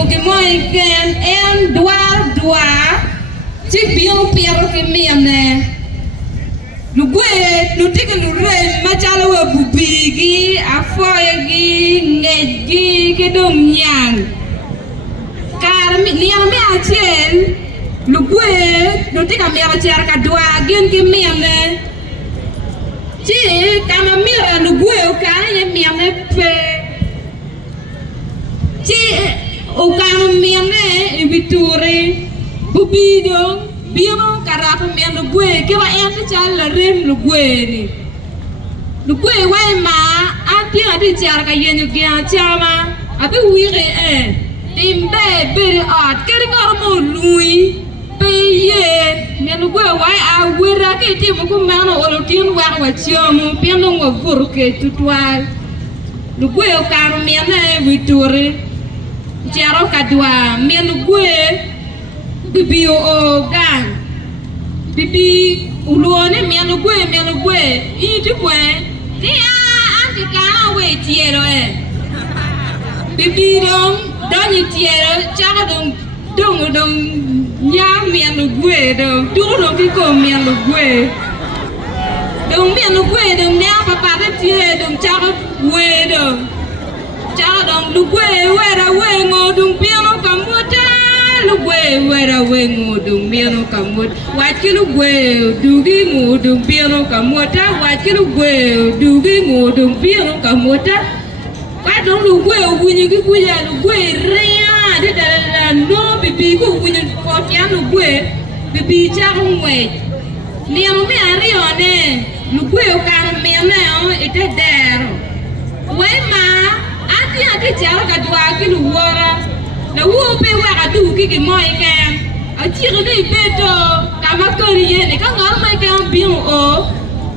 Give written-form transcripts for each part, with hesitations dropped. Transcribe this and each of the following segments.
một cái môi kèn em đoá chiếc biếng piero cái miệng nè lu gue lu thích lu rê mà cha lu bù bì gi à phơi gi nghẹt gi cái đồng nhàng cả mi niang mi à chen lu gue lu thích am era cha cả đoá gen cái miệng nè chỉ cả mà mi ra lu gue cả cái miệng nè pe chỉ o cả miệng nè vitore bù bì dong biamo karapa men lu gue ke wa en cha la rem lu gue ni lu gue wa ma ati ati cha ka yen ge cha ma abi wi re e timbe be ot ke ngor mo lui pe ye men lu gue wa a wera ke ti mo ko ma no o tin wa cha mo pe no wa vur ke tutwa lu gue o ka men na vitore cha ro ka dwa men lu gue bibi o gang bibi uluone miano gue itu gue ni anti kana we tiero bibi dong doni tiero chaka dong nya miano gue dong dong ki ko miano gue dong nya papa de tie dong chaka we dong chaka dong lu gue we ngo dong piano kamuta lu gue wera we ngudung miano kamut wati lu gue dugi ngudung piano kamuta wati lu gue dugi ngudung piano kamuta kadang lu gue bunyi ki kuya lu gue ria de da no bibi ku bunyi kotia lu gue bibi charung we ni anu me ari one lu gue kan me na ite der we ma ati chara ka dua ki lu wora na wo pe wa ka du ki moy kan a tire ni beto ka ma ko ri ne ka ngal mai kan bi o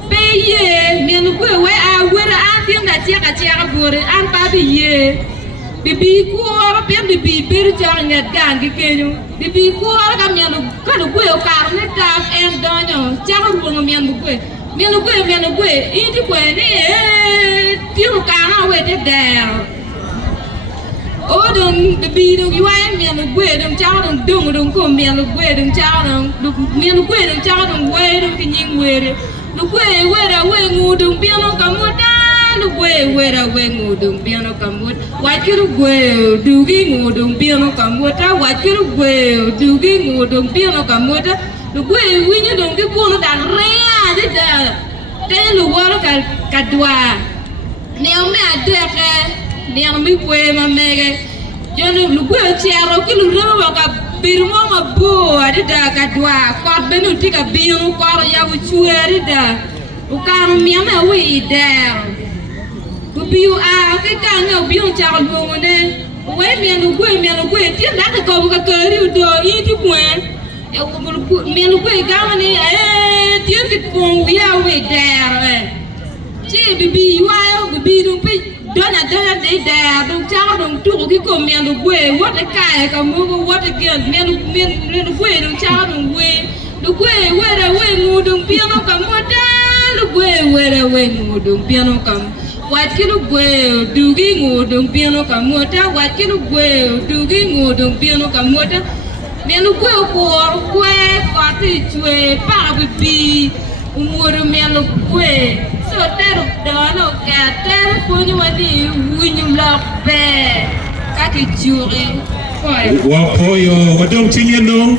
pe ye me no ko we a wera a tin da tia ka bore an pa bi ye bibi ko ro pe bibi ber ja ngat gang ki kenyu bibi ko ro ka me no ka no ko ka ne ta en donyo ja ro ngo me no ko i di ko ne ti ro ka na we de der ô đừng bị đừng yêu ai miền đừng quê đừng cháu đừng có miền đừng quê đừng cháu đừng miền đừng quê đừng cháu đừng quê đừng cái nhìn quê đi đừng quê ra quê ngu đừng biên nó cầm một đá đừng quê ra quê ngu đừng biên nó cầm một quay cái đừng quê đừng cái ngu đừng biên nó cầm một đá quay cái đừng quê đừng cái ngu đừng biên nó cầm một đá đừng quê quý như đừng cái cuốn nó đàn re thế là thế là qua nó cả đòa nếu mẹ được cái niang mi kwe ma mege jono lu kwe tiaro ki lu rama ka birmo ma bo adida ka dwa kwat benu tika biru kwaro ya bu chue adida u kam miana we der ku biu a ke ka nga biu charo bo ngone we mianu kwe ti da ka ko ka kari do i ti kwen e ku mianu kwe ga mani ti ki pon ya we der ti bibi wa bibi dum pe dona de da dong cha dong tu ki ko mian du gue what a kai ka mu what again mian du gue dong cha dong we du gue ra we ngu dong piano ka mo da du gue ra we ngu dong piano ka wat ki du gue du gi ngu dong piano ka mo da wat ki du gue du gi ngu dong piano ka mo da mian du gue ko ka ti chue pa bi umur mian du gue so teru dono ka teru punyu wadi winyum la be ka ki jure wa poyo wadong tinyen no